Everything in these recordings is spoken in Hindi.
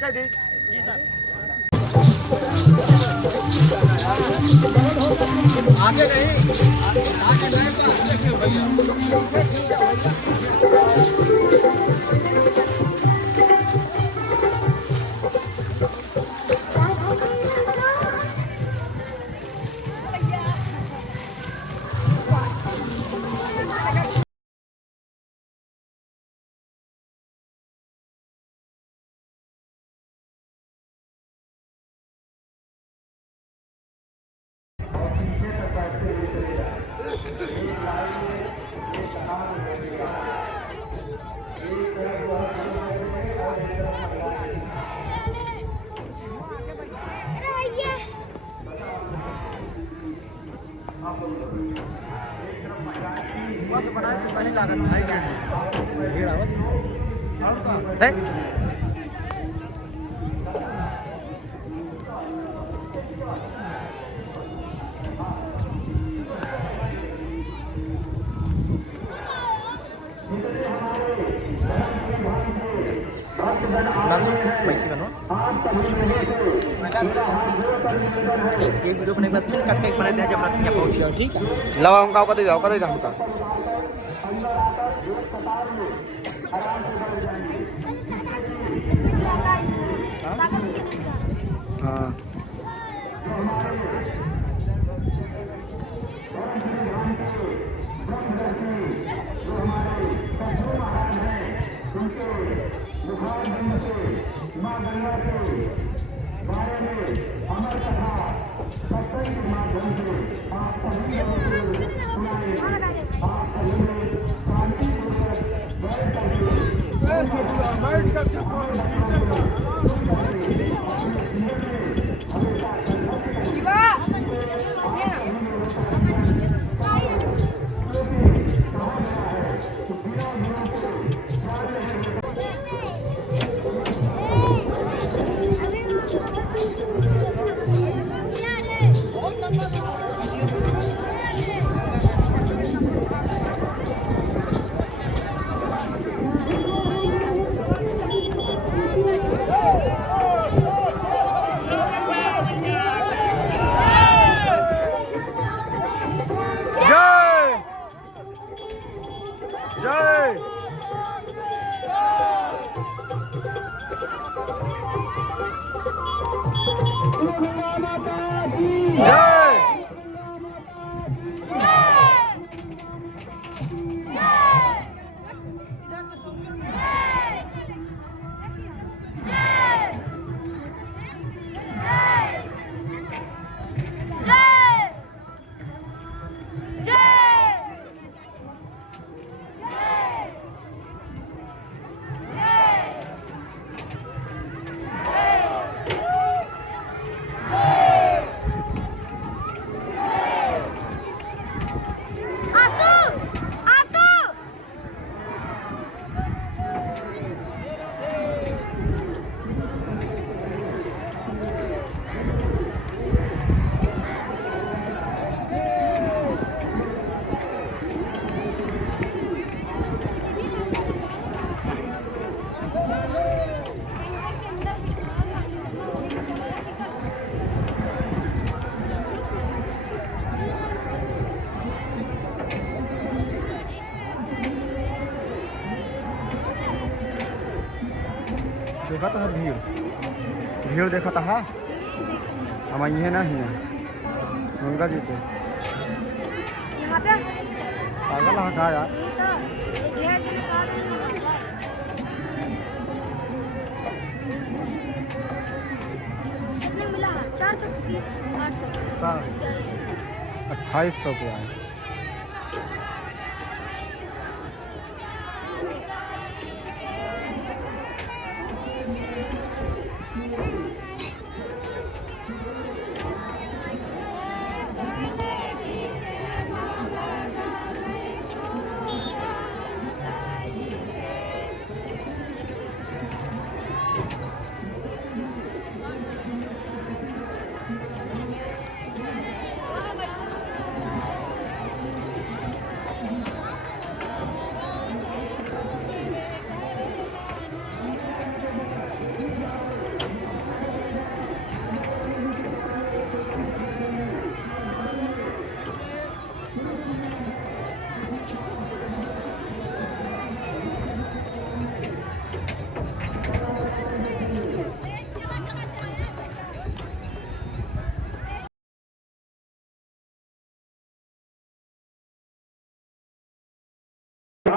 समझा दी। आगे नहीं, आगे नहीं भैया। बस बनाए तो सही लागत नहीं भीड़ आवत और का पैसे बनो ये वीडियो बनाने के बाद फिर कट के एक बना दिया जब रखिए पहुंच जाओ ठीक है। लाओ हमका कदे जाओ हमका हाँ मां गंगा के बारे में अमर कथा सत्संग के माध्यम से आप सभी को सुनाए। आप सभी शांति पूर्वक बैठ करके देखा था भीड़ देखा था हम ये ना ही गंगा जी पे पागल कहा यार मिला 400 2800 के आए।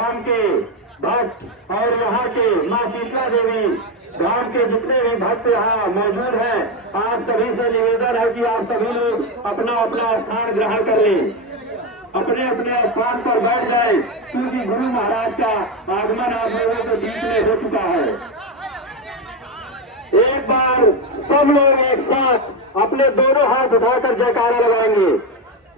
धाम के भक्त और यहाँ के माँ शीतला देवी धाम के जितने भी भक्त यहाँ मौजूद हैं, आप सभी से निवेदन है कि आप सभी लोग अपना अपना स्थान ग्रहण कर लें, अपने अपने स्थान पर बैठ जाए, क्योंकि गुरु महाराज का आगमन आप लोगों के बीच में हो चुका है। एक बार सब लोग एक साथ अपने दोनों हाथ उठाकर जयकारा लगाएंगे।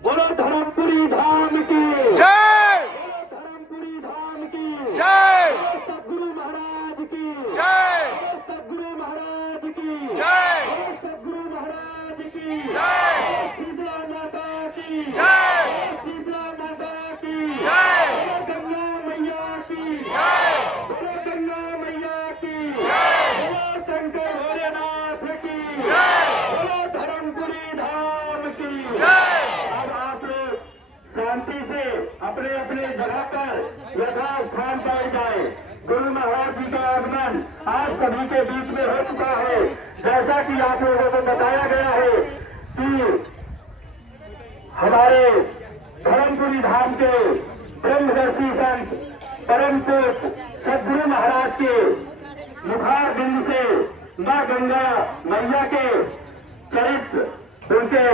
बोलो धर्मपुरी धाम की जय, बोलो धर्मपुरी धाम की जय, बोलो सद्गुरु महाराज की जय, बोलो सद्गुरु महाराज की जय, बोलो सद्गुरु महाराज की जय, बोलो शीतला माता की जय, बोलो शीतला माता की जय, बोलो गंगा मैया की जय, बोलो गंगा मैया की जय, बोलो शंकर भोलेनाथ की जय, बोलो धर्मपुरी धाम की जय। अब आप लोग शांति से अपने अपने जगह पर यथास्थान पर जाए। गुरु महाराज जी का आगमन आज सभी के बीच में हो चुका है। जैसा कि आप लोगों को बताया गया है कि हमारे धर्मपुरी धाम के ब्रह्मदर्शी संत परम पूज्य सद्गुरु महाराज के मुखार बिंद से माँ गंगा मैया के चरित्र, उनके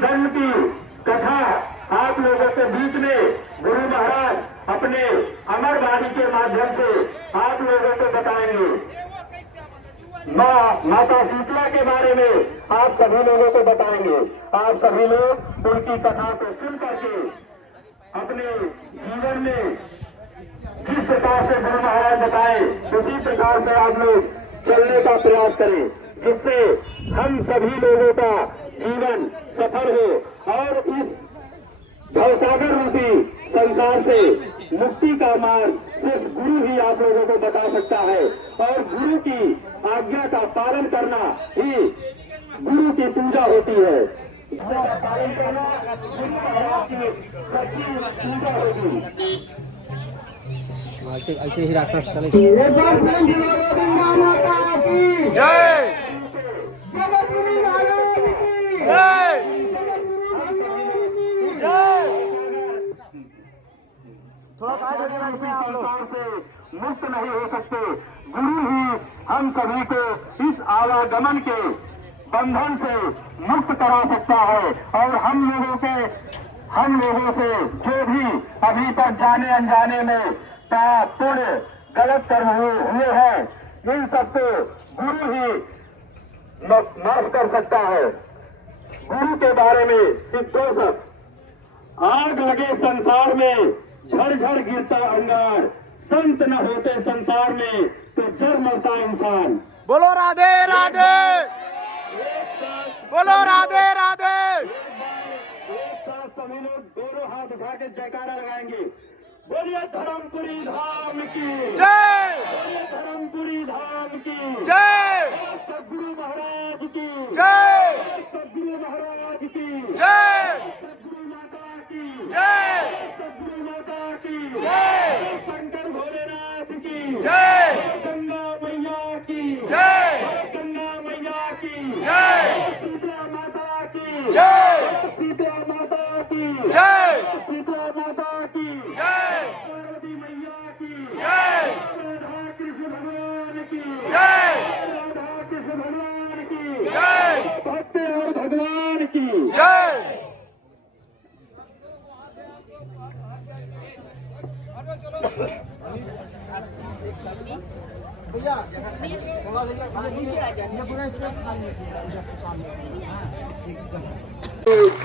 जन्म की कथा आप लोगों के बीच में गुरु महाराज अपने अमर वाणी के माध्यम से आप लोगों को बताएंगे। माता शीतला के बारे में आप सभी लोगों को बताएंगे। आप सभी लोग उनकी कथा को सुन करके अपने जीवन में जिस प्रकार से गुरु महाराज बताए उसी प्रकार से आप लोग चलने का प्रयास करें, जिससे हम सभी लोगों का जीवन सफल हो और इस भवसागर रूपी संसार से मुक्ति का मार्ग सिर्फ गुरु ही आप लोगों को बता सकता है, और गुरु की आज्ञा का पालन करना ही गुरु की पूजा होती है। पालन करना गुरु महाराज की सच्ची पूजा होगी। ऐसे ही रास्ता से चलेंगे। गंगा माता की जय, जगतगुरु महाराज की जय, जय। थोड़ा साइड हो जाए इसमें आप लोग। संसार से मुक्त नहीं हो सकते। गुरु ही हम सभी को इस आवागमन के बंधन से मुक्त करा सकता है, और हम लोगों से जो भी अभी तक जाने अनजाने में पाप पुण्य गलत कर्म हुए हैं, इन सबको गुरु ही माफ कर सकता है। गुरु के बारे में सिद्धोसक, आग लगे संसार में झरझर गिरता अंगार, संत न होते संसार में तो जर मरता इंसान। बोलो राधे राधे, बोलो राधे राधे। एक साथ सभी लोग दोनों हाथ उठा के जयकारा लगाएंगे। बोलिए धर्मपुरी धाम की जय, बोलिए धर्मपुरी धाम की जय, सद्गुरु महाराज की जय, सद्गुरु महाराज की जय, सद्गुरु माता की जय, सद्गुरु माता की जय, शंकर भोलेनाथ की जय, गंगा मैया की जय, गंगा मैया की जय, शीतला माता की जय, शीतला माता की जय, शीतला माता की जय, पार्वती मैया की जय, राधा कृष्ण भगवान की जय, राधा कृष्ण भगवान की जय, भक्त और भगवान की जय। भैया थोड़ा नीचे आ जाए, पूरा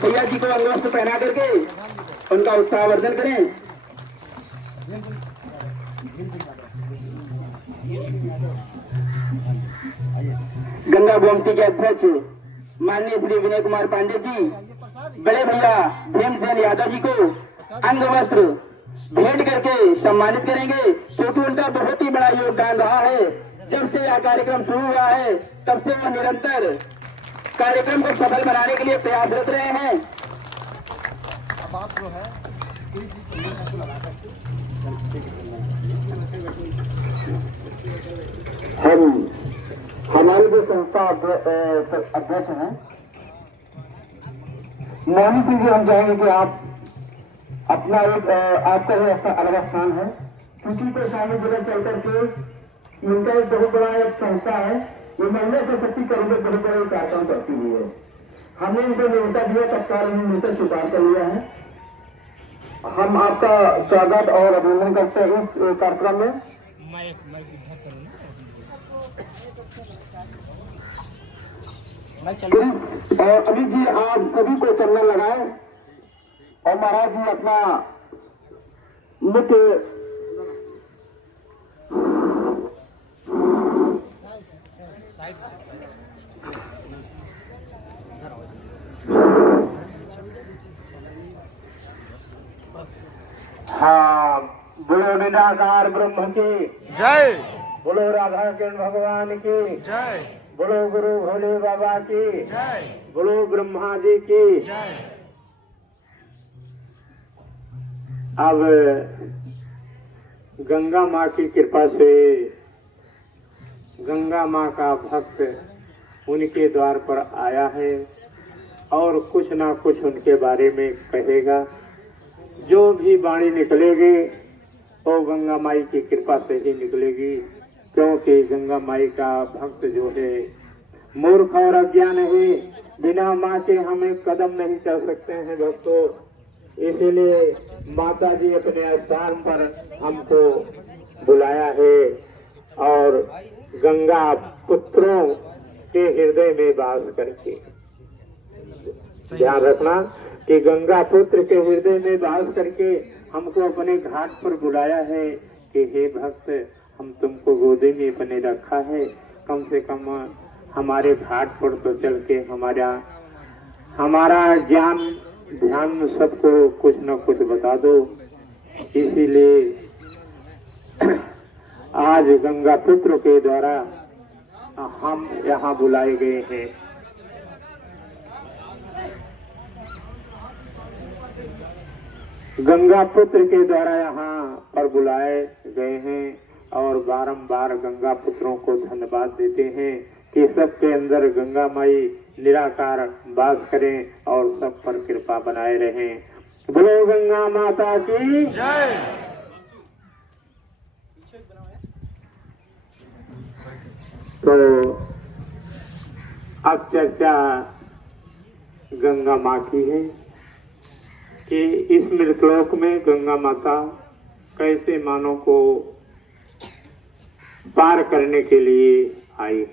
भैया जी को अंगवस्त्र पहना करके उनका उत्साहवर्धन करें। गंगा गोमती के अध्यक्ष माननीय श्री विनय कुमार पांडे जी बड़े भैया भीमसेन यादव जी को अंग वस्त्र भेंट करके सम्मानित करेंगे, क्योंकि उनका बहुत ही बड़ा योगदान रहा है। जब से यह कार्यक्रम शुरू हुआ है तब से वह निरंतर कार्यक्रम को सफल बनाने के लिए प्रयासरत रहे हैं। अब आप जो है हमारे जो संस्था अध्यक्ष हैं मौनी सिंह जी, हम चाहेंगे कि आप अपना एक आपका ही अलग स्थान है, क्योंकि तो स्वामी जगह चल करके इनका एक बहुत बड़ा एक संस्था है, ये महिला सशक्तिकरण में बहुत बड़ा कार्यक्रम करती हुई है। हमने इनको न्योता दिया, तत्काल उन्होंने स्वीकार कर लिया है। हम आपका स्वागत और अभिनंदन करते हैं इस कार्यक्रम में। और अमित जी आप सभी को चंदन लगाए और महाराज जी अपना मुख्य हाँ, बोलो निराकार ब्रह्म की जय, बोलो राधा कृष्ण भगवान की जय, बोलो गुरु भोले बाबा की जय, बोलो ब्रह्मा जी की। जय। अब गंगा माँ की कृपा से गंगा माँ का भक्त उनके द्वार पर आया है और कुछ ना कुछ उनके बारे में कहेगा। जो भी वाणी निकलेगी वो गंगा माई की कृपा से ही निकलेगी, क्योंकि गंगा माई का भक्त जो है मूर्ख और अज्ञान है, बिना माँ के हमें कदम नहीं चल सकते हैं भक्तों। इसीलिए माता जी अपने स्थान पर हमको बुलाया है और गंगा पुत्रों के हृदय में वास करके, ध्यान रखना कि गंगा पुत्र के हृदय में वास करके हमको अपने घाट पर बुलाया है कि हे भक्त, हम तुमको गोदी में अपने रखा है, कम से कम हमारे घाट पर तो चल के हमारा ज्ञान ध्यान सबको कुछ न कुछ बता दो। इसीलिए आज गंगा पुत्र के द्वारा हम यहाँ बुलाए गए हैं। गंगा पुत्र के द्वारा यहाँ पर बुलाए गए हैं और बारंबार गंगा पुत्रों को धन्यवाद देते हैं कि सबके अंदर गंगा माई निराकार वास करें और सब पर कृपा बनाए रहें। बोलो गंगा माता की जय। तो अब चर्चा गंगा माँ की है कि इस मृतलोक में गंगा माता कैसे मानव को पार करने के लिए आई।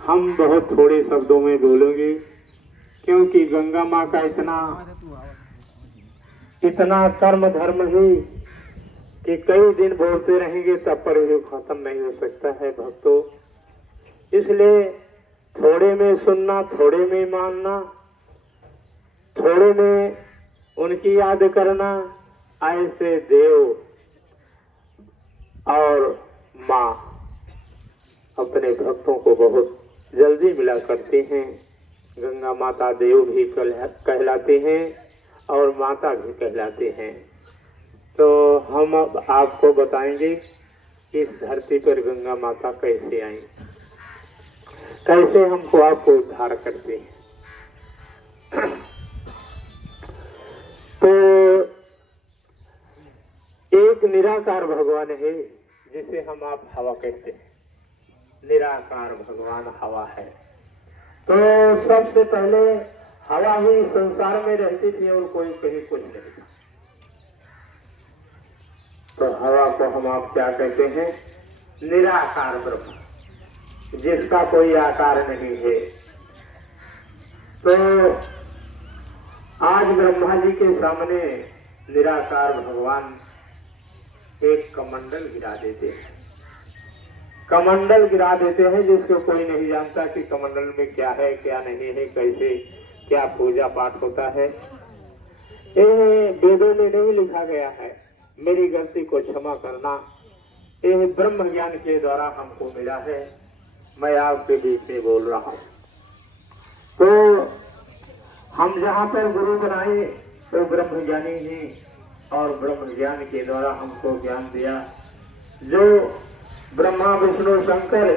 हम बहुत थोड़े शब्दों में बोलेंगे, क्योंकि गंगा माँ का इतना कर्म धर्म है कि कई दिन बोलते रहेंगे तब पर ये खत्म नहीं हो सकता है भक्तों। इसलिए थोड़े में सुनना, थोड़े में मानना, थोड़े में उनकी याद करना, ऐसे देव और माँ अपने भक्तों को बहुत जल्दी मिला करते हैं। गंगा माता देव भी कहलाते हैं और माता भी कहलाते हैं। तो हम अब आपको बताएंगे इस धरती पर गंगा माता कैसे आई, कैसे हमको आपको उद्धार करते हैं। तो एक निराकार भगवान है जिसे हम आप हवा कहते हैं। निराकार भगवान हवा है। तो सबसे पहले हवा ही संसार में रहती थी और कोई कहीं कुछ नहीं था। तो हवा को हम आप क्या कहते हैं? निराकार ब्रह्म, जिसका कोई आकार नहीं है। तो आज ब्रह्मा जी के सामने निराकार भगवान एक कमंडल गिरा देते हैं। कमंडल गिरा देते हैं जिसको कोई नहीं जानता कि कमंडल में क्या है क्या नहीं है, कैसे क्या पूजा पाठ होता है। ये वेदों में नहीं लिखा गया है, मेरी गलती को क्षमा करना। ये ब्रह्म ज्ञान के द्वारा हमको मिला है, मैं आपके बीच में बोल रहा हूँ। तो हम जहाँ पर गुरु बनाए तो ब्रह्म ज्ञानी ही, और ब्रह्म ज्ञान के द्वारा हमको ज्ञान दिया जो ब्रह्मा विष्णु शंकर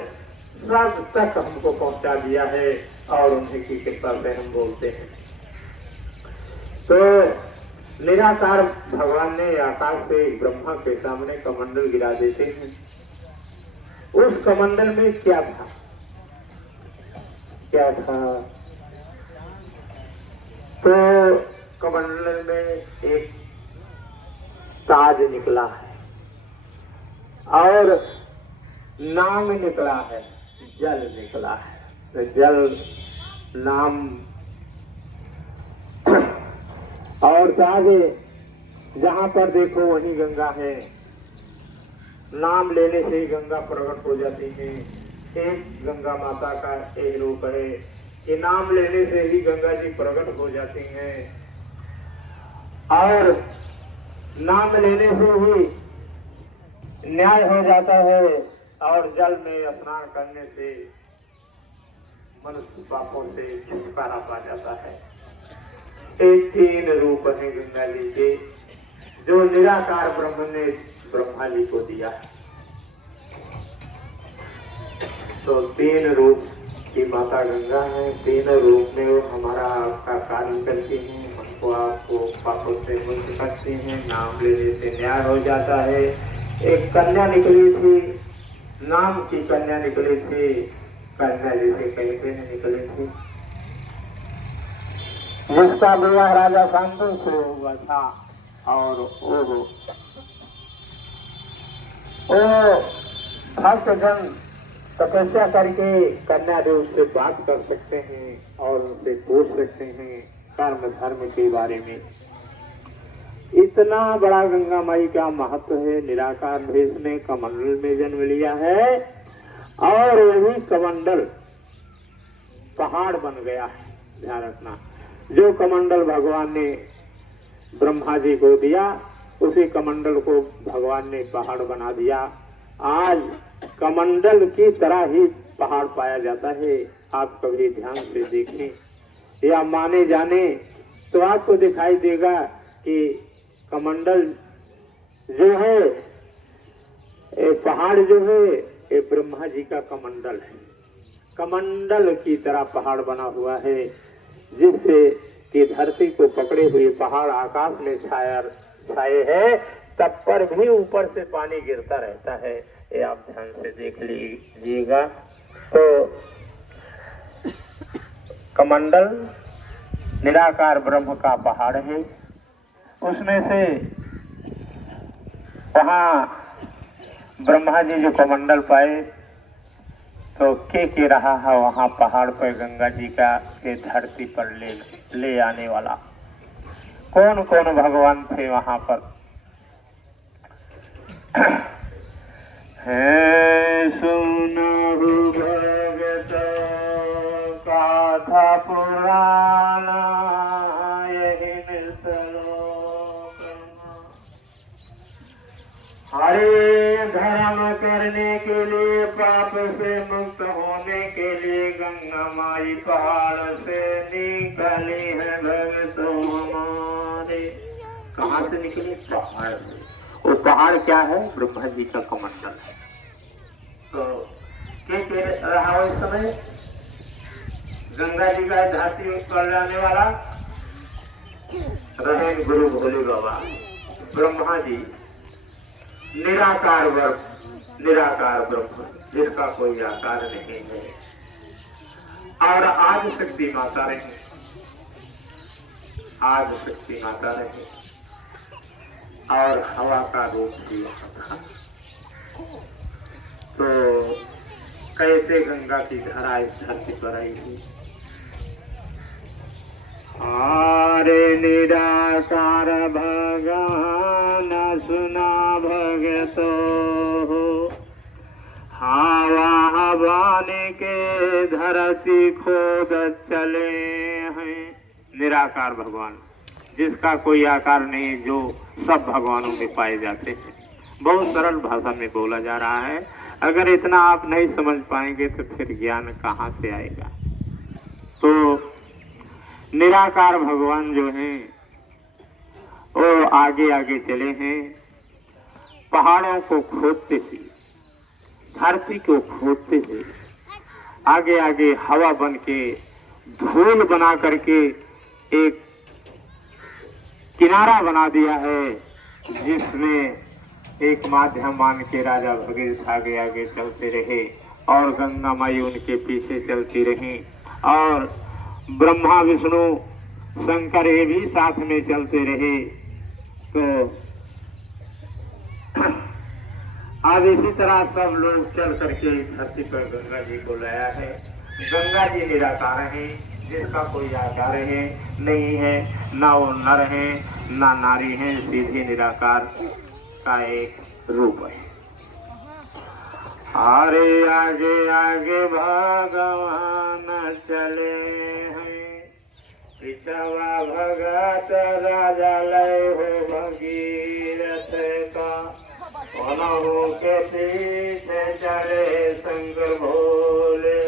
सब तक हमको पहुंचा दिया है, और उन्हीं की कृपा से हम बोलते हैं। तो निराकार भगवान ने आकाश से ब्रह्मा के सामने कमंडल गिरा देते हैं। उस कमंडल में क्या था? क्या था? तो कमंडल में एक ताज निकला है और नाम निकला है, जल निकला है। तो जल नाम और ताज, जहां पर देखो वहीं गंगा है। नाम लेने से ही गंगा प्रकट हो जाती है। एक गंगा माता का एक रूप है कि नाम लेने से ही गंगा जी प्रकट हो जाती हैं और नाम लेने से ही न्याय हो जाता है और जल में स्नान करने से मनुष्य पापों से छुटकारा पा जाता है। एक 3 रूप है गंगा जी के, जो निराकार ब्रह्म ने ब्रह्मा जी को दिया। तो 3 रूप की माता गंगा है। 3 रूप में वो हमारा आपका कार्य करती हैं, हमको आपको पापों से मुक्त करती हैं, नाम लेने से न्याय हो जाता है। एक कन्या निकली थी, नाम की कन्या निकली थी, कन्या जिसे कहते हैं निकली थी, जिसका विवाह राजा शांतनु से हुआ था। और वो भक्तजन तपस्या करके कन्या देव से बात कर सकते हैं और उनसे पूछ सकते हैं कर्म धर्म के बारे में। इतना बड़ा गंगा माई का महत्व है। निराकार भेष में कमंडल में जन्म लिया है और वही कमंडल पहाड़ बन गया है। ध्यान रखना, जो कमंडल भगवान ने ब्रह्मा जी को दिया, उसी कमंडल को भगवान ने पहाड़ बना दिया। आज कमंडल की तरह ही पहाड़ पाया जाता है। आप कभी ध्यान से देखें या माने जाने तो आपको दिखाई देगा कि कमंडल जो है, पहाड़ जो है, ये ब्रह्मा जी का कमंडल है। कमंडल की तरह पहाड़ बना हुआ है, जिससे कि धरती को पकड़े हुए पहाड़ आकाश में छाए है, तब पर भी ऊपर से पानी गिरता रहता है। ये आप ध्यान से देख लीजिएगा। तो कमंडल निराकार ब्रह्म का पहाड़ है। उसमें से वहाँ ब्रह्मा जी जो कमंडल पाए तो के रहा है वहाँ पहाड़ पर गंगा जी का के धरती पर ले आने वाला। कौन कौन भगवान थे वहाँ पर? है सुनहु भगत गाथा पुराण यही श्लोक। हरे धर्म करने के लिए, पाप से मुक्त होने के लिए गंगा माई पहाड़ से निकली है भगतों हमारे। कहाँ से निकली? पहाड़ से। वो पहाड़ क्या है? ब्रह्मा जी का कमंडल है। तो के रहा उस समय गंगा जी का धरती पर लाने वाला रहे गुरु भोले बाबा। ब्रह्मा जी निराकार ब्रह्म, जिसका कोई आकार नहीं है। और आज शक्ति माता रहे, आज शक्ति माता रहे और हवा का रूप दिया था। तो कैसे गंगा की धारा इस धरती पर आई थी? हरे निराकार भगवान सुना भगतो, हवा बाने के धरती खोद चले हैं। निराकार भगवान, जिसका कोई आकार नहीं, जो सब भगवानों में पाए जाते हैं। बहुत सरल भाषा में बोला जा रहा है। अगर इतना आप नहीं समझ पाएंगे तो फिर ज्ञान कहाँ से आएगा? तो निराकार भगवान जो हैं वो आगे आगे चले हैं, पहाड़ों को खोदते हुए, धरती को खोदते हुए, आगे आगे हवा बन के, धूल बना करके एक किनारा बना दिया है, जिसमें एक माध्यम मान के राजा भगीरथ आगे आगे चलते रहे और गंगा माई उनके पीछे चलती रही और ब्रह्मा विष्णु शंकर ये भी साथ में चलते रहे। तो अब इसी तरह सब लोग चल करके धरती पर गंगा जी को लाया है। गंगा जी निराकार है, जिसका कोई आकार है नहीं है, ना वो नर है ना नारी है, सीधे निराकार का एक रूप है। अरे आगे आगे भगवान चले हैं, पिछवा भगत राजा लय हो भगीरथ का, वनों के पीछे चले शंकर भोले,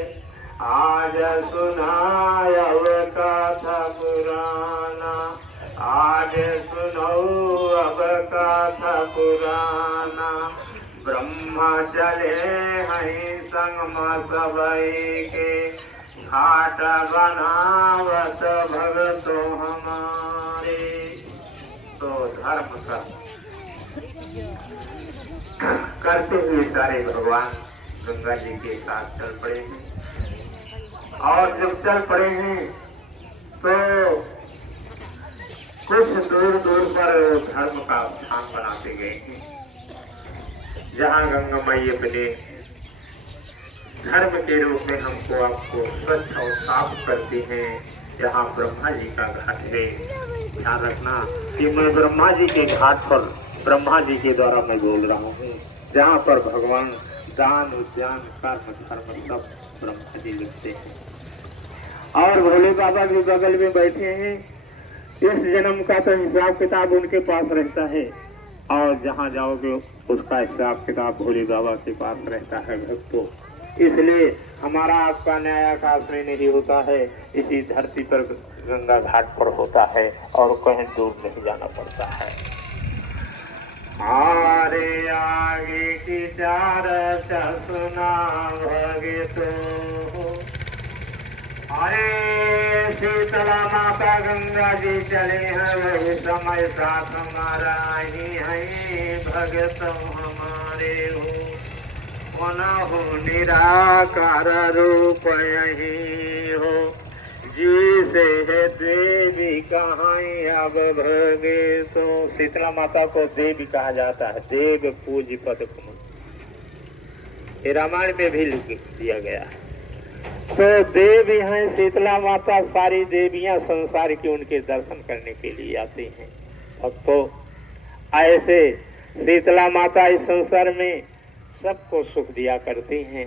आज सुनायव कथा पुराना, आज सुनो अब कथा पुराना। ब्रह्मा चले हैं संग सबई के, घाट बनावत भगतो हमारे। तो धर्म करते हुए सारे भगवान गंगा जी के साथ चल पड़े हैं और जब चल पड़े हैं तो कुछ दूर दूर पर धर्म का स्थान बनाते गए हैं, जहाँ गंगा माई अपने धर्म के रूप में हमको आपको स्वच्छ और साफ करती हैं। जहाँ ब्रह्मा जी का घाट है, ध्यान रखना कि मैं ब्रह्मा जी के घाट पर ब्रह्मा जी के द्वारा मैं बोल रहा हूँ, जहाँ पर भगवान दान उद्यान कर्म धर्म सब ब्रह्मा जी लिखते हैं और भोले बाबा भी बगल में बैठे हैं। इस जन्म का तो हिसाब किताब उनके पास रहता है और जहाँ जाओगे उसका हिसाब किताब भोले बाबा के पास रहता है भक्तों। इसलिए हमारा आपका न्याय आकाश में नहीं होता है, इसी धरती पर गंगा घाट पर होता है और कहीं दूर नहीं जाना पड़ता है। आरे आगे की चार सुना भगतो, अरे शीतला माता गंगा जी चले हैं, वही समय साथ हमारा ही है भगत हमारे हो। पुनः निराकार रूप यही हो, जी से है देवी कहाँ अब भगे। तो शीतला माता को देवी कहा जाता है, देव पूज पद को ये रामायण में भी लिख दिया गया है। तो देवी हैं शीतला माता, सारी देवियां संसार की उनके दर्शन करने के लिए आती हैं। भक्तों ऐसे शीतला माता इस संसार में सबको सुख दिया करती हैं।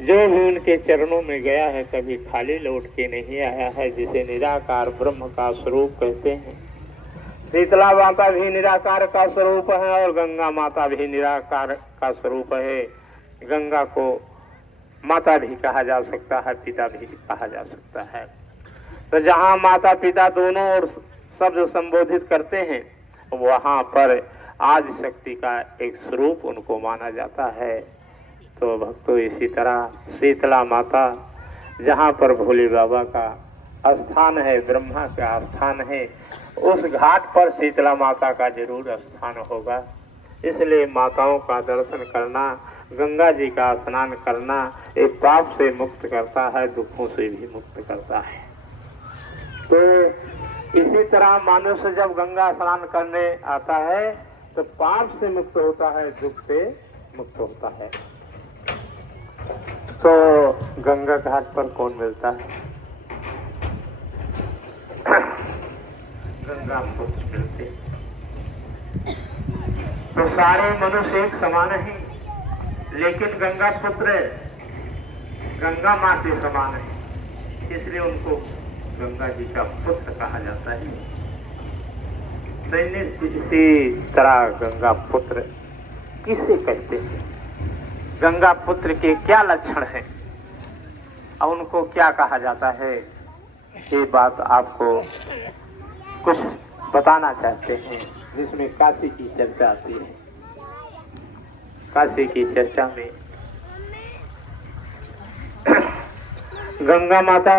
जो भी उनके चरणों में गया है कभी खाली लौट के नहीं आया है, जिसे निराकार ब्रह्म का स्वरूप कहते हैं। शीतला माता भी निराकार का स्वरूप है और गंगा माता भी निराकार का स्वरूप है। गंगा को माता भी कहा जा सकता है, पिता भी कहा जा सकता है। तो जहाँ माता पिता दोनों और शब्द संबोधित करते हैं, वहाँ पर आदि शक्ति का एक स्वरूप उनको माना जाता है। तो भक्तों इसी तरह शीतला माता जहाँ पर भोले बाबा का स्थान है, ब्रह्मा का स्थान है, उस घाट पर शीतला माता का जरूर स्थान होगा। इसलिए माताओं का दर्शन करना, गंगा जी का स्नान करना एक पाप से मुक्त करता है, दुखों से भी मुक्त करता है। तो इसी तरह मनुष्य जब गंगा स्नान करने आता है तो पाप से मुक्त होता है, दुख से मुक्त होता है। तो गंगा घाट पर कौन मिलता है? गंगा पुत्र मिलते। तो सारे मनुष्य एक समान हैं, लेकिन गंगा पुत्र गंगा माँ के समान है, इसलिए उनको गंगा जी का पुत्र कहा जाता है। इसी तरह गंगा पुत्र किसे कहते हैं, गंगा पुत्र के क्या लक्षण हैं और उनको क्या कहा जाता है, ये बात आपको कुछ बताना चाहते हैं, जिसमें काशी की चर्चा आती है। काशी की चर्चा में गंगा माता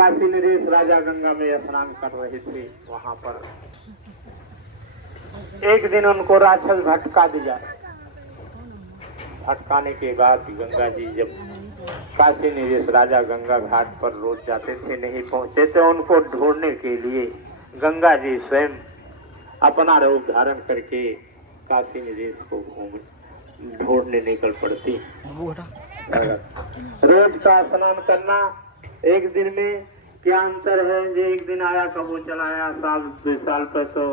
काशी नरेश राजा गंगा में स्नान कर रहे थे। वहां पर एक दिन उनको राक्षस भटका दिया। भटकाने के बाद गंगा जी जब काशी नरेश राजा गंगा घाट पर रोज जाते थे, नहीं पहुंचे तो उनको ढूंढने के लिए गंगा जी स्वयं अपना रूप धारण करके काशी नरेश को ढूंढने निकल पड़ती। रोज का स्नान करना, एक दिन में क्या अंतर है? जो एक दिन आया कब वो चलाया, साल 2 साल पर तो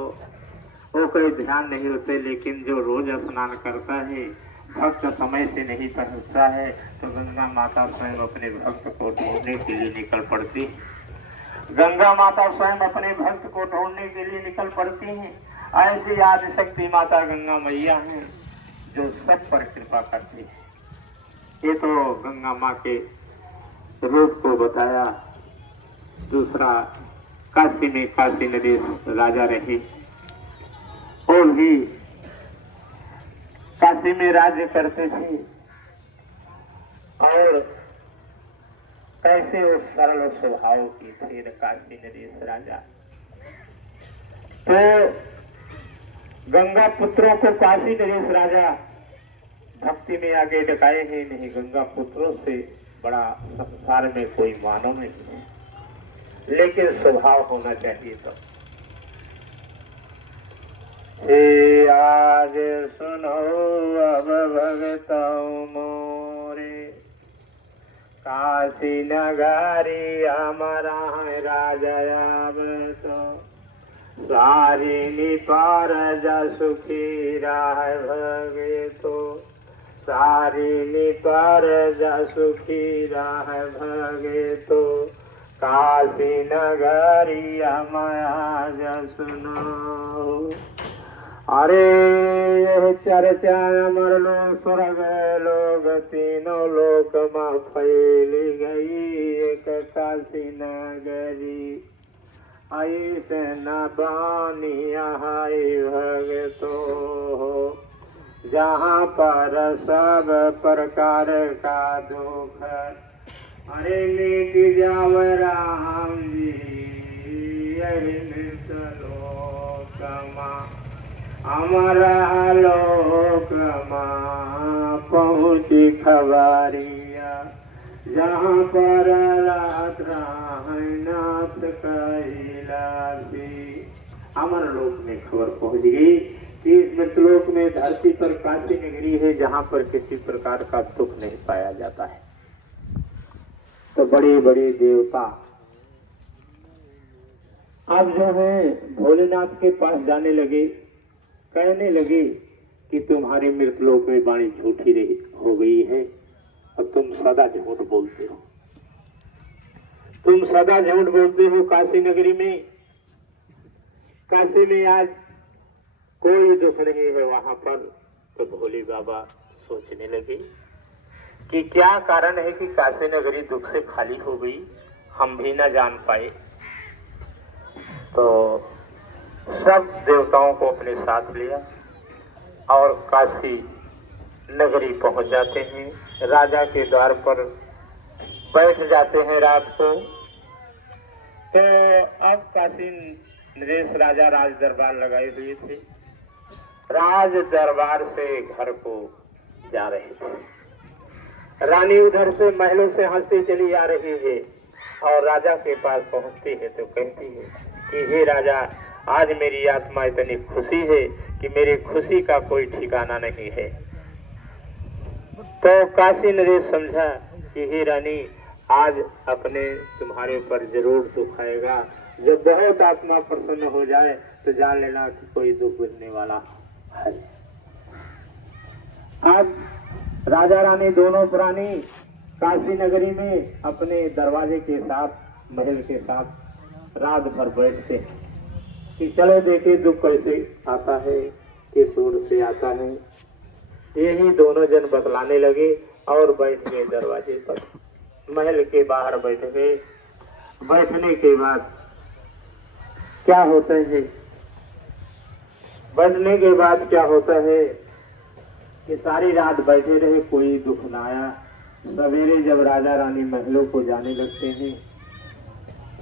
वो कोई ध्यान नहीं होते, लेकिन जो रोज स्नान करता है, भक्त समय से नहीं पहुंचता है, तो गंगा माता स्वयं अपने भक्त को ढूंढने के लिए निकल पड़ती। गंगा माता स्वयं अपने भक्त को ढूंढने के लिए निकल पड़ती हैं। ऐसी आदिशक्ति माता गंगा मैया हैं जो सब पर कृपा करती है। ये तो गंगा माँ के रूप को बताया। दूसरा, काशी में काशी नरेश राजा रहे और भी काशी में राज्य करते थे, और कैसे वो सरल स्वभाव की थे काशी नरेश राजा। तो गंगा पुत्रों को काशी नरेश राजा भक्ति में आगे डकाए हैं। नहीं, गंगा पुत्रों से बड़ा संसार में कोई मानव नहीं है, लेकिन स्वभाव होना चाहिए। तो हे आज सुनो अब भगतों मोरे, काशी नगरी हमारा है राजा अब तो, सारी निपार जा सुखी राह भगे तो, सारी निपार जा सुखी राह भगे तो, काशी नगरी हमारा जा सुनो। अरे यह चर्चा अमर लोग स्वर्ग लोग तीनों लोक में फैल गई, एक काशी नगरी ऐसे न बानी हाय भगतो, जहाँ पर सब प्रकार का दुख अरे मिट जाव राम जी, यही लोक माँ हमारा लोक माँ पहुँची खबरिया, जहाँ पर रात नाथ कैलासी। अमर लोक में खबर पहुँच गई कि इस मृतलोक में धरती पर काशी नगरी है, जहाँ पर किसी प्रकार का दुख नहीं पाया जाता है। तो बड़े बड़े देवता अब जो है भोलेनाथ के पास जाने लगे, कहने लगे कि तुम्हारी मृतलोक में वाणी झूठी रही हो गई है और तुम सदा झूठ बोलते हो, तुम सदा झूठ बोलते हो। काशी नगरी में, काशी में आज कोई दुख नहीं है वहां पर। तो भोले बाबा सोचने लगे कि क्या कारण है कि काशी नगरी दुख से खाली हो गई, हम भी न जान पाए। तो सब देवताओं को अपने साथ लिया और काशी नगरी पहुंच जाते हैं। राजा के द्वार पर बैठ जाते हैं रात को। तो अब काशी नरेश राजा राज दरबार लगाए हुए थे, राज दरबार से घर को जा रहे थे। रानी उधर से महलों से हंसती चली आ रही है और राजा के पास पहुंचती है तो कहती है कि हे राजा, आज मेरी आत्मा इतनी खुशी है कि मेरी खुशी का कोई ठिकाना नहीं है। तो काशी नरेश समझा कि हे रानी, आज अपने तुम्हारे ऊपर जरूर दुख आएगा। जब बहुत आत्मा प्रसन्न हो जाए तो जान लेना कि कोई दुख बुझने वाला है। अब राजा रानी दोनों प्राणी काशी नगरी में अपने दरवाजे के साथ, महल के साथ रात भर बैठते हैं कि चलो देखे दुख कैसे आता है, किस ओर से आता है। यही दोनों जन बतलाने लगे और बैठ गए दरवाजे पर, महल के बाहर बैठ गए। बैठने के बाद क्या होता है, बैठने के बाद क्या होता है कि सारी रात बैठे रहे, कोई दुख न आया। सवेरे जब राजा रानी महलों को जाने लगते हैं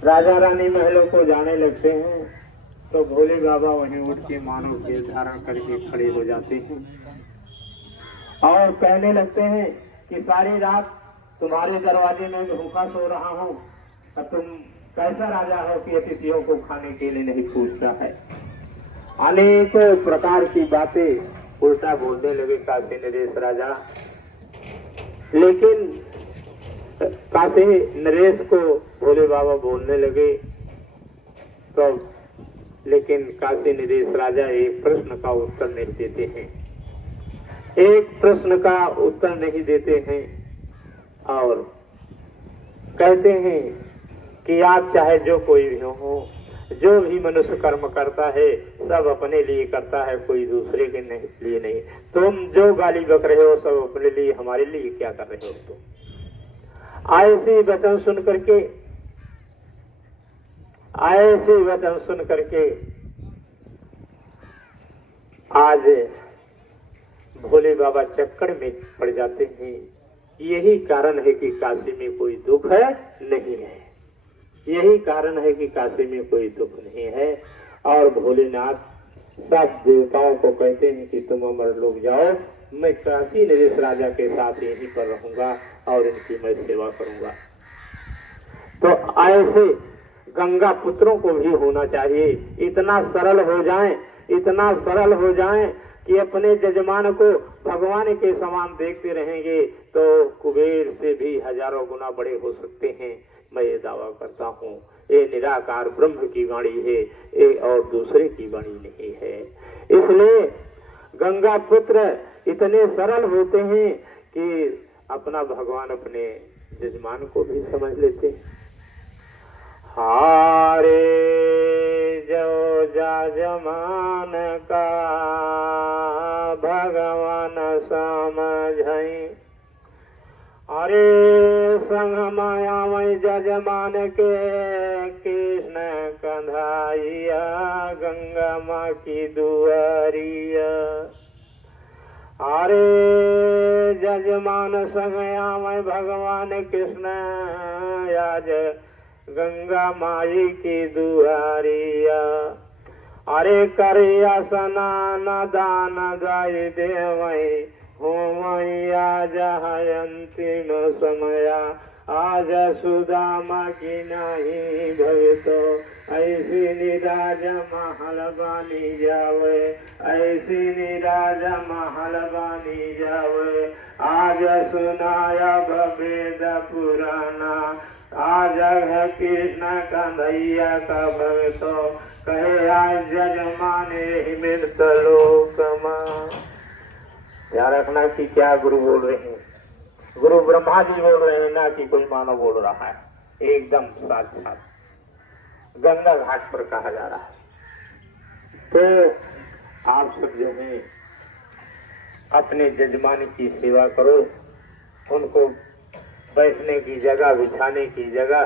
राजा रानी महलों को जाने लगते हैं तो भोले बाबा वहीं उठ के मानव के धारण करके खड़े हो जाते हैं और कहने लगते हैं कि सारी रात तुम्हारे दरवाजे में भूखा सो रहा हूँ, तुम कैसा राजा हो कि अतिथियों को खाने के लिए नहीं पूछता है। अनेकों प्रकार की बातें उल्टा बोलने लगे काशी नरेश राजा। लेकिन काशी नरेश को भोले बाबा बोलने लगे तो लेकिन काशी नरेश राजा एक प्रश्न का उत्तर नहीं देते हैं, एक प्रश्न का उत्तर नहीं देते हैं और कहते हैं कि आप चाहे जो कोई भी हो, जो भी मनुष्य कर्म करता है सब अपने लिए करता है, कोई दूसरे के लिए नहीं। तुम जो गाली बक रहे हो सब अपने लिए, हमारे लिए क्या कर रहे हो तुम। ऐसे वचन सुन करके आज भोले बाबा चक्कर में पड़ जाते हैं। यही कारण है कि काशी में कोई दुख है नहीं है, यही कारण है कि काशी में कोई दुख नहीं है। और भोलेनाथ सब देवताओं को कहते हैं कि तुम अमर लोग जाओ, मैं काशी नरेश राजा के साथ यहीं पर रहूंगा और इनकी मैं सेवा करूंगा। तो ऐसे गंगा पुत्रों को भी होना चाहिए, इतना सरल हो जाएं कि अपने जजमान को भगवान के समान देखते रहेंगे तो कुबेर से भी हजारों गुना बड़े हो सकते हैं। मैं ये दावा करता हूँ, ये निराकार ब्रह्म की वाणी है, ये और दूसरे की वाणी नहीं है। इसलिए गंगा पुत्र इतने सरल होते हैं कि अपना भगवान अपने जजमान को भी समझ लेते हैं। हारे जो जजमान का भगवान समझई, अरे संग माया में जजमान के कृष्ण कंधाइया, गंगा माँ की दुआरिया। अरे जजमान संगया में भगवान कृष्ण आज गंगा माई की दुआरिया। अरे करिया स्नान दान दाई देवई हो मैया जहाँ अंतिम समया, आज सुदामा की नहीं भवितो, ऐसी निराज महल बानी जावे, ऐसी निराज महल बानी जावे। आज सुनाया वेद पुराना, आज है कृष्ण कन्हैया का भवितो, कहे आज जजमाने मृत लोकमा। ध्यान रखना कि क्या गुरु बोल रहे हैं, गुरु ब्रह्मा जी बोल रहे हैं, ना कि कोई मानव बोल रहा है, एकदम साक्षात गंगा घाट पर कहा जा रहा है। तो आप सब जो है अपने जजमान की सेवा करो, उनको बैठने की जगह, बिछाने की जगह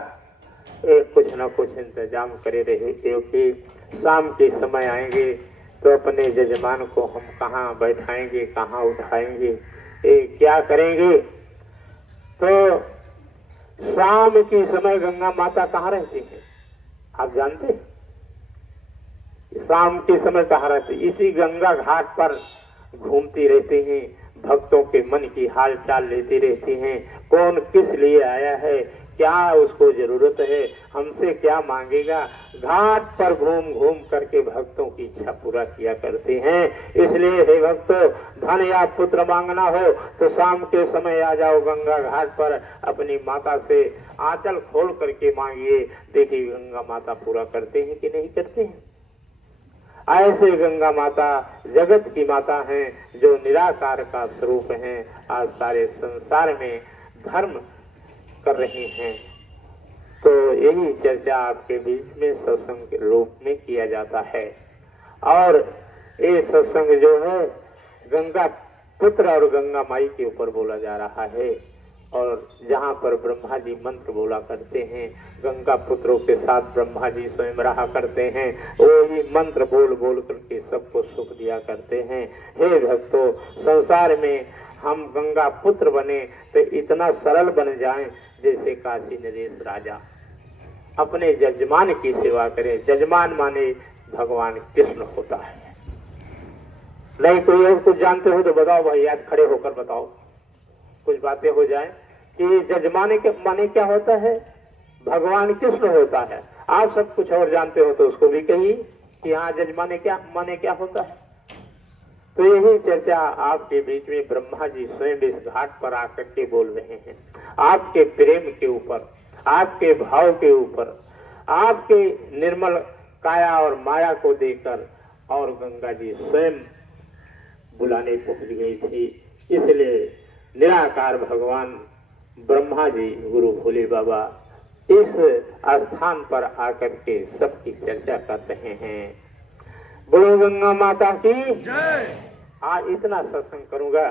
एक कुछ न कुछ इंतजाम करे रहे, क्योंकि शाम के समय आएंगे तो अपने जजमान को हम कहाँ बैठाएंगे, कहाँ उठाएंगे, क्या करेंगे। तो शाम के समय गंगा माता कहाँ रहती है आप जानते हैं? शाम के समय कहाँ रहती, इसी गंगा घाट पर घूमती रहती हैं, भक्तों के मन की हाल चाल लेती रहती हैं। कौन किस लिए आया है, क्या उसको जरूरत है, हमसे क्या मांगेगा, घाट पर घूम घूम करके भक्तों की इच्छा पूरा किया करते हैं। इसलिए हे भक्तों, धन या पुत्र मांगना हो तो शाम के समय आ जाओ गंगा घाट पर, अपनी माता से आंचल खोल करके मांगिए, देखिए गंगा माता पूरा करते हैं कि नहीं करते हैं। ऐसे गंगा माता जगत की माता हैं, जो निराकार का स्वरूप हैं, आज सारे संसार में धर्म कर रहे हैं। तो यही चर्चा आपके बीच में सत्संग के रूप में किया जाता है। और ये सत्संग जो है गंगा पुत्र और गंगा माई के ऊपर बोला जा रहा है। और जहाँ पर ब्रह्मा जी मंत्र बोला करते हैं, गंगा पुत्रों के साथ ब्रह्मा जी स्वयं रहा करते हैं, वही मंत्र बोल बोल करके सबको सुख दिया करते हैं। हे भक्तों, संसार में हम गंगा पुत्र बने तो इतना सरल बन जाएं जैसे काशी नरेश राजा। अपने जजमान की सेवा करें। जजमान माने भगवान कृष्ण होता है। नहीं कोई और कुछ जानते हो तो बताओ भाई, आज खड़े होकर बताओ, कुछ बातें हो जाए कि जजमान के माने क्या होता है, भगवान कृष्ण होता है। आप सब कुछ और जानते हो तो उसको भी कहिए कि हाँ जजमाने क्या माने क्या होता है। तो यही चर्चा आपके बीच में ब्रह्मा जी स्वयं इस घाट पर आकर के बोल रहे हैं, आपके प्रेम के ऊपर, आपके भाव के ऊपर, आपके निर्मल काया और माया को देकर। और गंगा जी स्वयं बुलाने पहुंच गई थी, इसलिए निराकार भगवान ब्रह्मा जी गुरु भोले बाबा इस स्थान पर आकर के सबकी चर्चा कर रहे हैं। बोलो गंगा माता की जय। आज इतना सत्संग करूंगा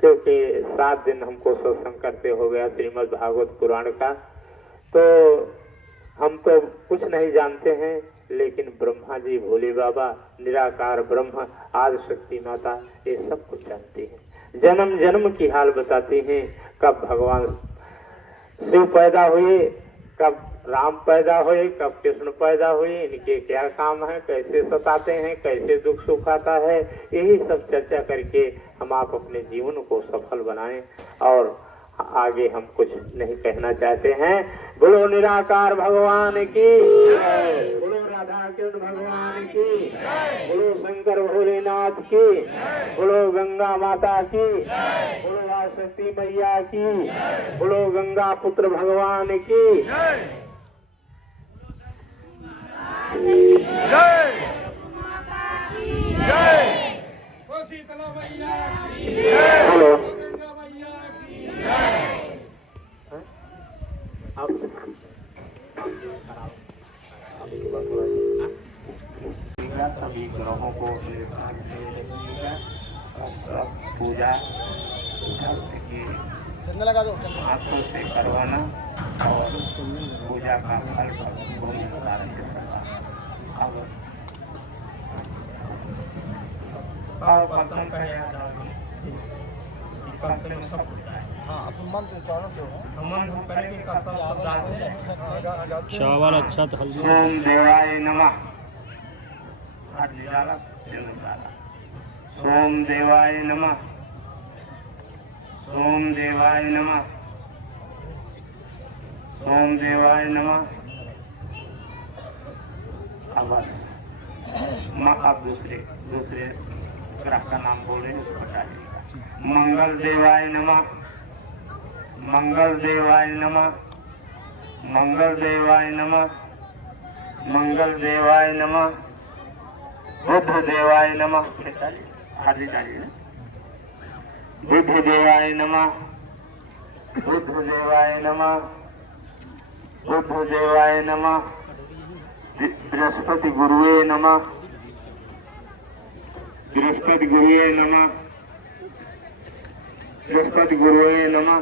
क्योंकि 7 दिन हमको सत्संग करते हो गया श्रीमद् भागवत पुराण का। तो हम तो कुछ नहीं जानते हैं, लेकिन ब्रह्मा जी भोले बाबा निराकार ब्रह्म आदि शक्ति माता ये सब कुछ जानते हैं। जन्म जन्म की हाल बताते हैं, कब भगवान शिव पैदा हुए, कब राम पैदा हुए, कब कृष्ण पैदा हुए, इनके क्या काम है, कैसे सताते हैं, कैसे दुख सुख आता है। यही सब चर्चा करके हम आप अपने जीवन को सफल बनाएं। और आगे हम कुछ नहीं कहना चाहते हैं। बोलो निराकार भगवान की, बोलो राधा कृष्ण भगवान की, बोलो शंकर भोलेनाथ की, बोलो गंगा माता की, बोलो आशक्ति मैया की, बोलो गंगा पुत्र भगवान की जय जय। शीतला मैया की जय। हेलो गंगा मैया की जय। सभी ग्रहों को मेरे साथ में रखिएगा और सब पूजा चंदा लगा दो। हाथों से करवाना और पूजा का फल को निकाल देना। और पसंद का याद सब होता है। हाँ अपन मन तो चावल दो मन हम करेंगे का सब डालते चावल अच्छा तो हल्दी ओम देवाय नमः। हाथ निकाला ओम देवाय नमः, ओम देवाय नमः, ओम देवाय नमः। अब आप दूसरे ग्रह का नाम बोले बता दीजिएगा। मंगल देवाय नमः, मंगल देवाय नमः, मंगल देवाय नमः, मंगल देवाय नमः, बुद्ध देवाय नमः। हार्दिक बुद्ध देवाय नमः, बुद्ध देवाय नमः, बुद्ध देवाय नमः, बृहस्पति गुरुवे नमः, बृहस्पति गुरुवे नमः, बृहस्पति गुरुवे नमः,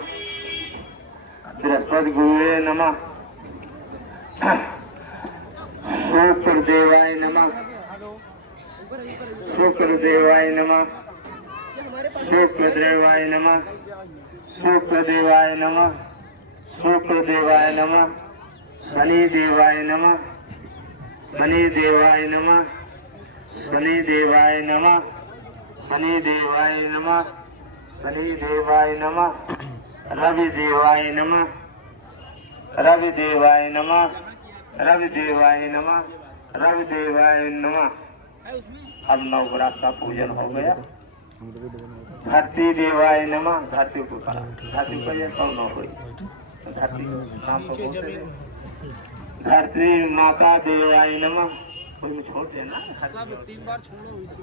बृहस्पति गुरुवे नमः। शुक्र देवाय नमः, शुक्र देवाय नमः, शुक्र देवाय नमः, शुक्र देवाय नमः, शुक्र देवाय नमः। शनि देवाय नमः, शनि देवाय नमः, शनि देवाय नमः, शनि देवाय नमः, शनि देवाय नमः। रवि देवाय नमः, रवि देवाय नमः, रवि देवाय नमः, रवि देवाय नमः। अब नवग्रह का पूजन हो गया। धरती देवाय नमः, धरती को करा, धरती को ये कौन न हुई, धरती नाम को बोलते हैं। धरती माता देवाय नमः, कोई छोड़ देना, 3 बार छोड़ो इसी।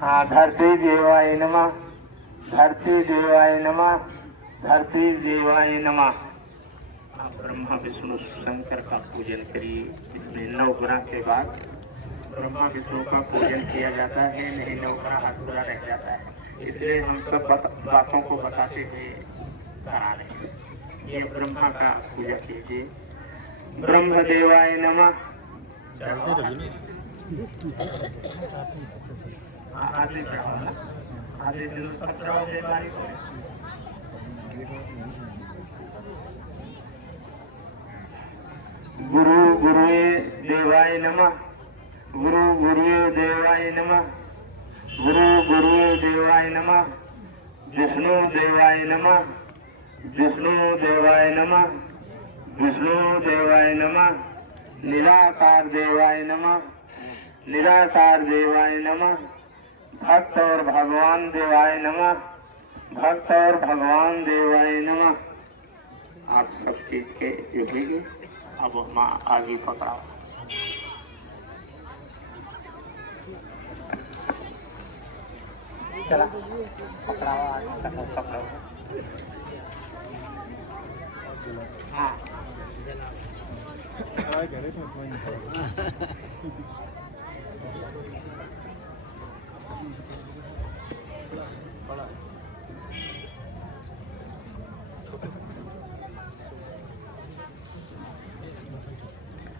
हाँ धरती देवाय नमः, धरती देवाय नमः, धरती देवाय नमः। आप ब्रह्मा विष्णु शंकर का पूजन करिए। इसमें नवग्रह के बाद ब्रह्मा विष्णु का पूजन किया जाता है, नहीं नवग्रह अधूरा रह जाता है। इसलिए हम सब बातों को बताते हुए करा रहे हैं। ये ब्रह्मा का पूजा कीजिए। ब्रह्म देवाय नमः, आधे दिन सब चढ़ाओ देवाय को। गुरु गुरुवे देवाय नमः गुरु गुरुवे देवाय नमः गुरु गुरुवे देवाय नमः विष्णु देवाय नमः विष्णु देवाय नमः विष्णु देवाय नमः निराकार देवाय नमः निराकार देवाय नमः भक्त और भगवान देवाय नमः भक्त और भगवान देवाय नमः। आप सब चीज के लिखेंगे। अब हम आगे पकड़ाओ। चला पकड़ाओ पकड़ाओ। हाँ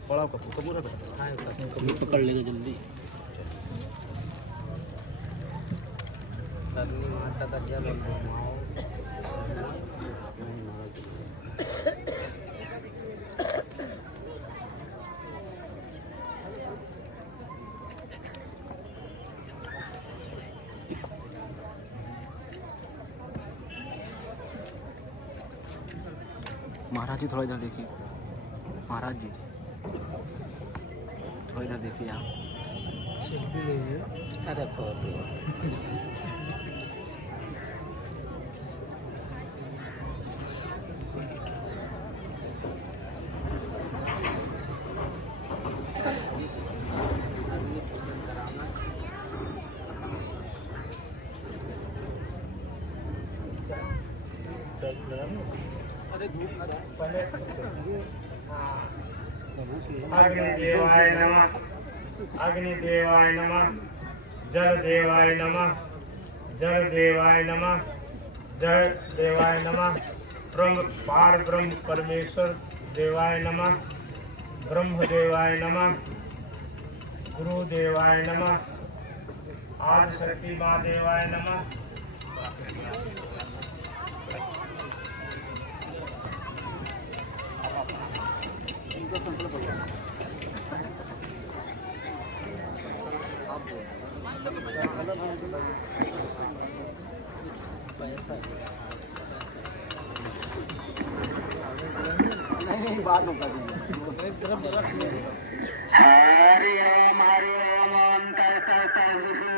बड़ा कपूर पकड़ लेगा जल्दी। अग्नि माता का जल महाराज जी थोड़ा इधर देखिए। महाराज जी थोड़ा इधर देखिए आप। सेल्फी लीजिए। अरे फोटो अरे धूप लगा। अग्निदेवाय नमः अग्निदेवाय नमः जल देवाय नमः जल देवाय नमः जल देवाय नमः ब्रह्म पार ब्रह्म परमेश्वर देवाय नमः ब्रह्म देवाय नमः गुरु देवाय नमः आदि शक्ति माँ देवाय नमः। नहीं बात होगा हरि ओम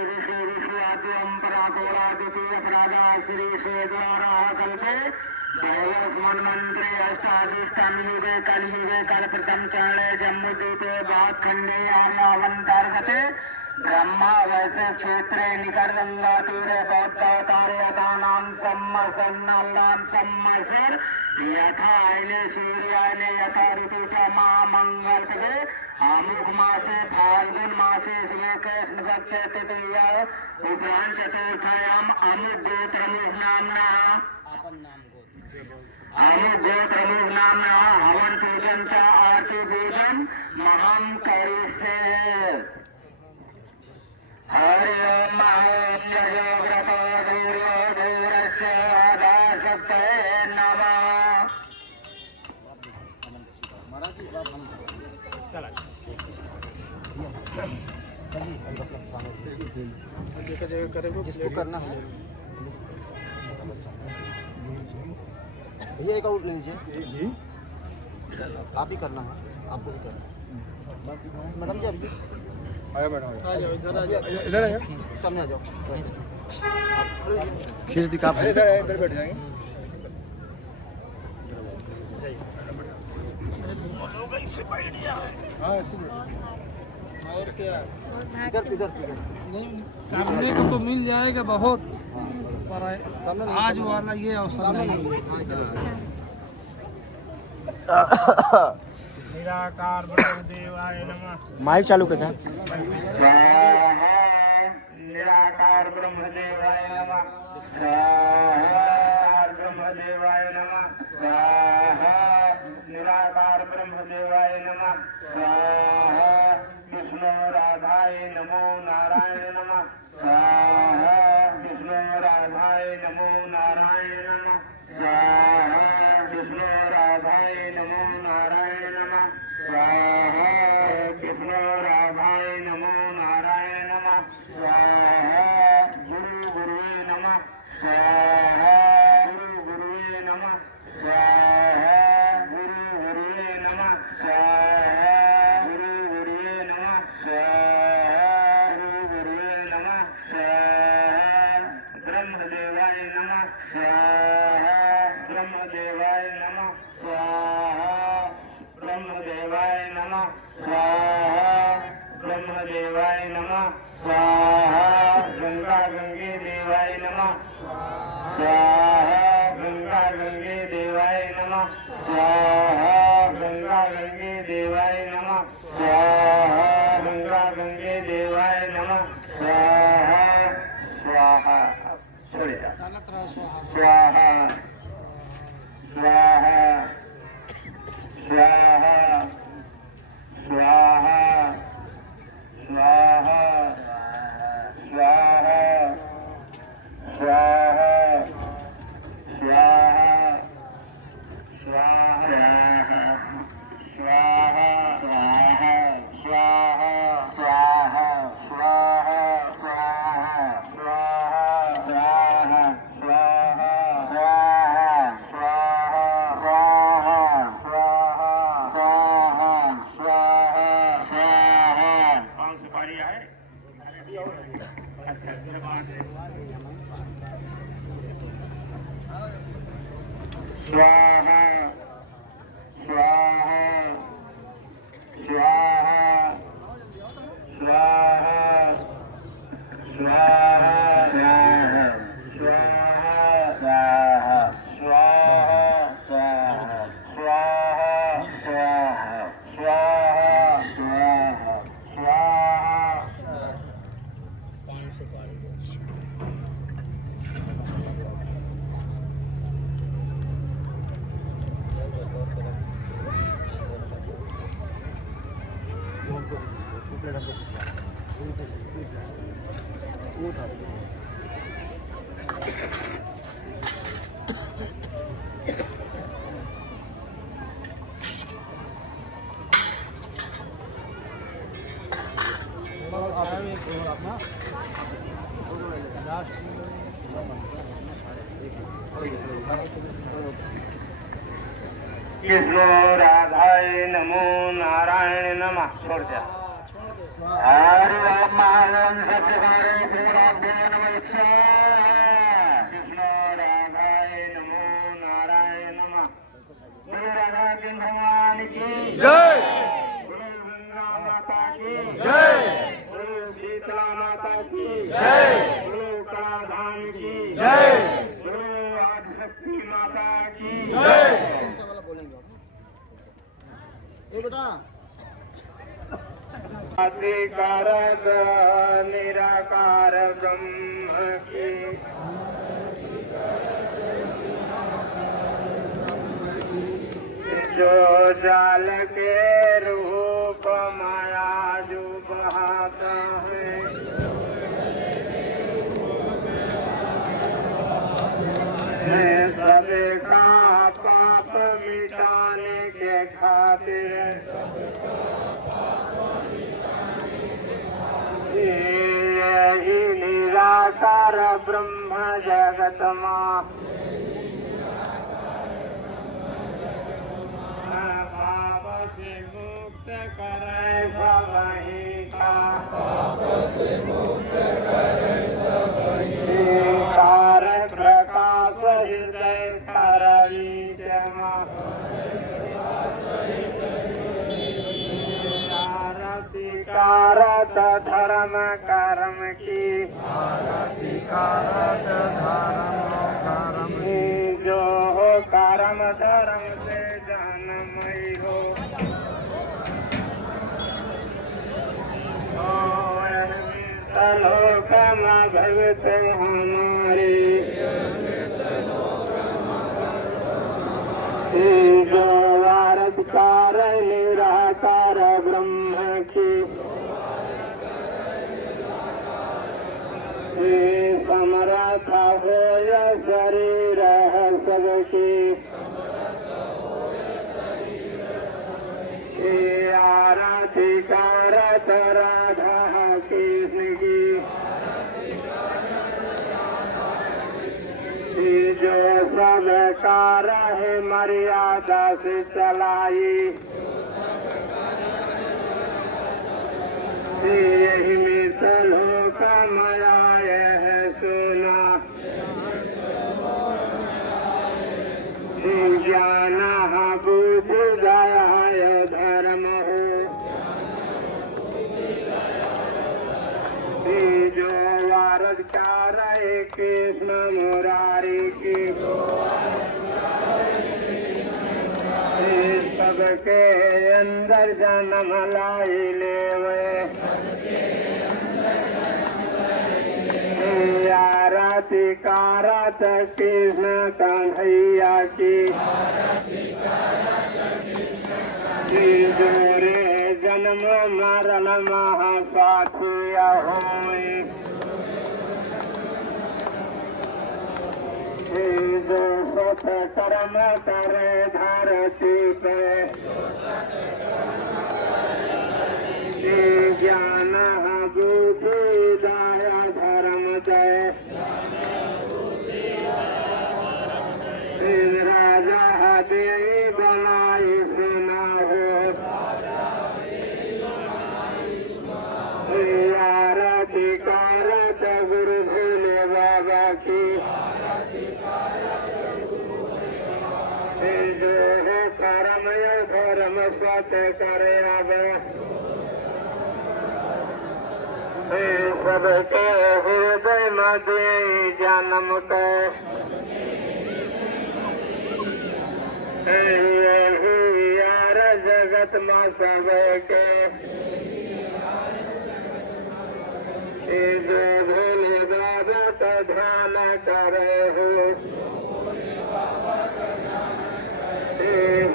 ऋषि पराकोरादित्य अपराधा श्री द्वारा कल्पे देवस्मन मंत्रे अष्टादीष्टान युगे कलयुगे कल प्रथम चरणे जम्बूद्वीपे भागखंडे आर्यावंतर्गते ब्रह्मा वैसे क्षेत्रे निकट गंगा तीरे बौद्धावतारे यथानां सम्मसन्नां सम्मसर यथा आयने सूर्यायने यथा ऋतु च महामंगलपदे अमुक मासे फाल्गुन मासे कृष्ण पक्षे तृतीया उपरांत चतुर्थायाम अमुक गोत्रमुख नाम्ना अमुक गोत्रमुख नाम्ना हवन पूजन च आरती पूजन महं करिष्ये। हरि ओम यजोव्रतो दूरो दूरस्य दाशक्ते नमः। जिसको करना है भैया एक और ले लीजिए। आप ही करना है आपको भी करना है। मैडम जी अभी आया मैडम आ जाओ इधर आ जाओ। इधर आ जाओ सामने आ जाओ। खींच दिखा इधर बैठ जाएंगे। और क्या इधर इधर नहीं करने को तो मिल जाएगा बहुत, पर आज वाला ये अवसर नहीं है। निराकार ब्रह्मदेवाय नमः। माइक चालू कर था। निराकार ब्रह्मदेवाय नमः निराकार ब्रह्मदेवाय नमः निराकार ब्रह्मदेवाय नमः कृष्ण राधाय नमो नारायण नमः कृष्ण राधाय नमो नारायण नमः कृष्ण राधाय नमो नारायण नमः स्वाहा गंगा गंगे देवाय नमः स्वाहा गंगा गंगे देवाय नमः स्वाहा गंगा गंगे देवाय नमः स्वाहा स्वाहा स्वाहा स्वाहा स्वाहा स्वाहा स्वाहा स्वाहा स्वाहा स्वाहा स्वाहा स्वाहा स्वाहा स्वाहा कृष्णो राधाय नमो नारायण नमः छोड़ दिया हरे राम सत्यवारे कृष्णो राधाय नमो नारायण नमः गुरु राधा कृष्ण भगवान की जय गुरु गंगा माता की जय गुरु शीतला माता की जय गुरु कलाधाम की जय गुरु आदिशक्ति माता की जय ए बेटा आदिकारक निराकार ब्रह्म की जो जाल के रूप माया जो बहाता है सबका पाप मिटाने के खातिर यही निराकार ब्रह्म जगत मां पाप से मुक्त करे सबही का कार प्रकाश हृदय करवी जमा कारत धर्म कर्म की जो हो कर्म धर्म से जन्मई हो लोक भगत हमारे जो वारसकार निराकार ब्रह्म की समर्थ हो शरीर सबकी आरती करत राधा कृष्ण की जो सब कार है मर्यादा से चलाई यही मिसल हो कमाए है सोना ज्ञान बुझ गया धर्म हो जो वारद चारे कृष्ण मुरारी की सबके अंदर जन्म लाई लेवे आरती कारत कृष्ण कन्हैया की जोरे जन्म मरण महासाथिया होई जो सत कर्म करे धरती पे ज्ञान बुद्धि दया धर्म दय राजा देवी बनाई सुना हो आरती कारत गुरु भोले बाबा की जो है कर्म धर्म स्वत करे सबके हृदय मध्य जन्म के यार जगत में सबके जो भोले बाबा का ध्यान करे हो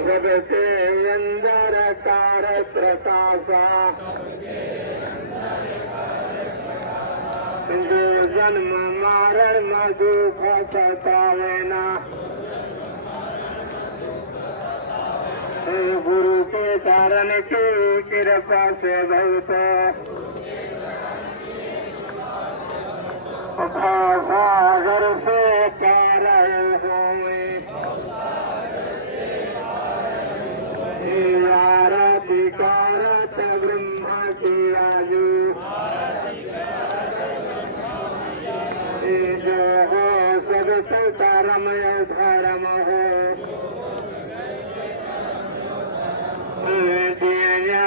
सबके अंदर कार प्रकाशा जो जन्म मारण में दुख सतावेना गुरु के कारण की कृपा से बहुत सागर से कार हुए आरती कारत ब्रह्मा की आजू जो हो सब कर्म धर्म हो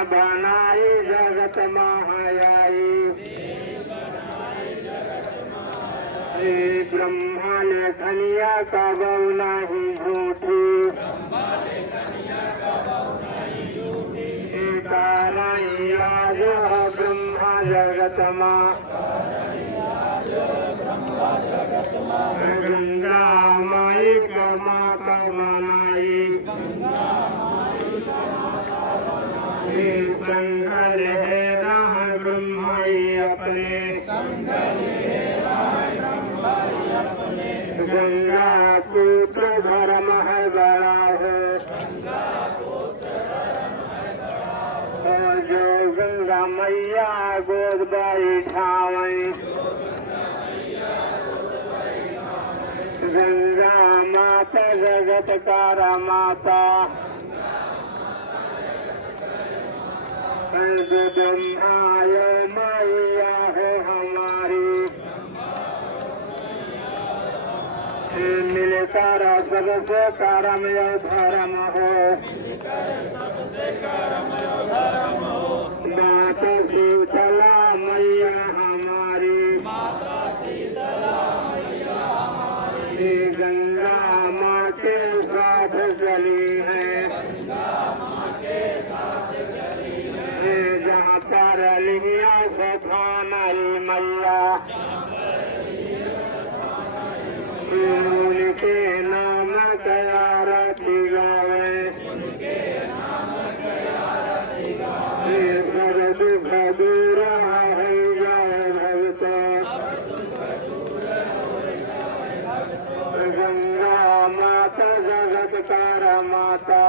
बनाई जगत महायाई ब्रह्मा ने कन्या का बउना ही झूठी ब्रह्मा जगत माँ गंगा माई का माता मनाई संघल है राह ब्रह्माई अपने गंगा पुत्र धर्म है बड़ा हो जो गंगा मैया गोद बैठावई गंगा माता जगत कारा माता ब्रह्मायो मैया हो हमारी मिलकर सबसे कर्म धर्म हो माता शीतला मैया हमारी गंगा माँ के साथ चली है जहाँ पर लिया सथानरी मैया उनके नाम कया रखी गावे सब दुख दूर हो जाए भक्त गंगा माता जगत कर माता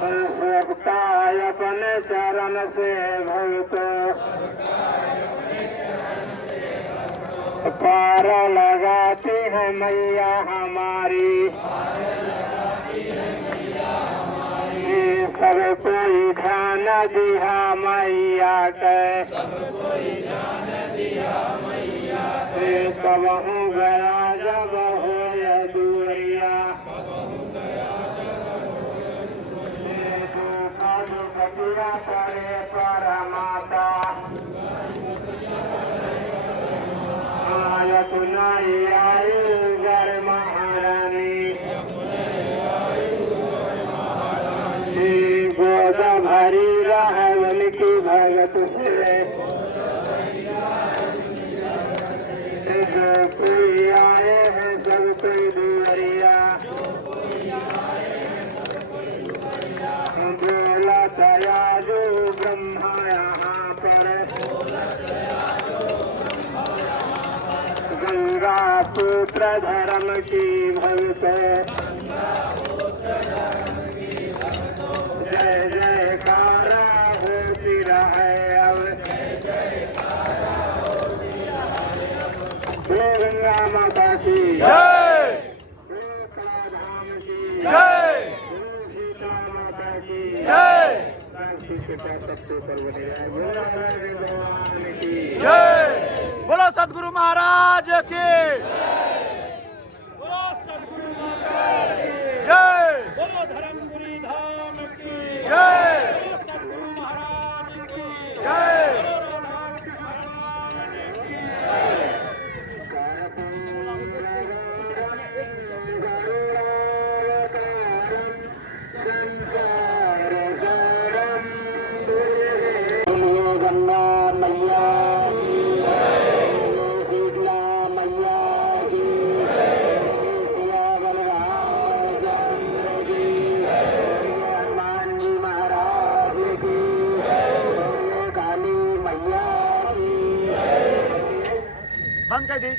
सबका अपने चरण से भक्त पार लगाती है मैया हमारी सब कोई ध्यान दिया मैया के कब हूँ गया जब हो दूरिया करे पर माता यमुनाई आयु गर महारानी गोद भरी रहवन की भगत से जो कोई आए हैं सब कोई दुआरिया बोला दया जो ब्रह्मा यहाँ पर गंगा पुत्र धर्म की भक्त जय जयकार होती रहे अब गंगा माता की जय धाम की जय सीता माता की जय भगवान की जय बोलो सदगुरु महाराज की बोलो सद्गुरु महाराज की जय बोलो धर्मपुरी धाम की जय बोलो सद्गुरु महाराज की जय गंगा मैया की शीतला मैया की सिया बलराम चंद्र की हनुमान जी महाराज की काली मैया की बंद कर दी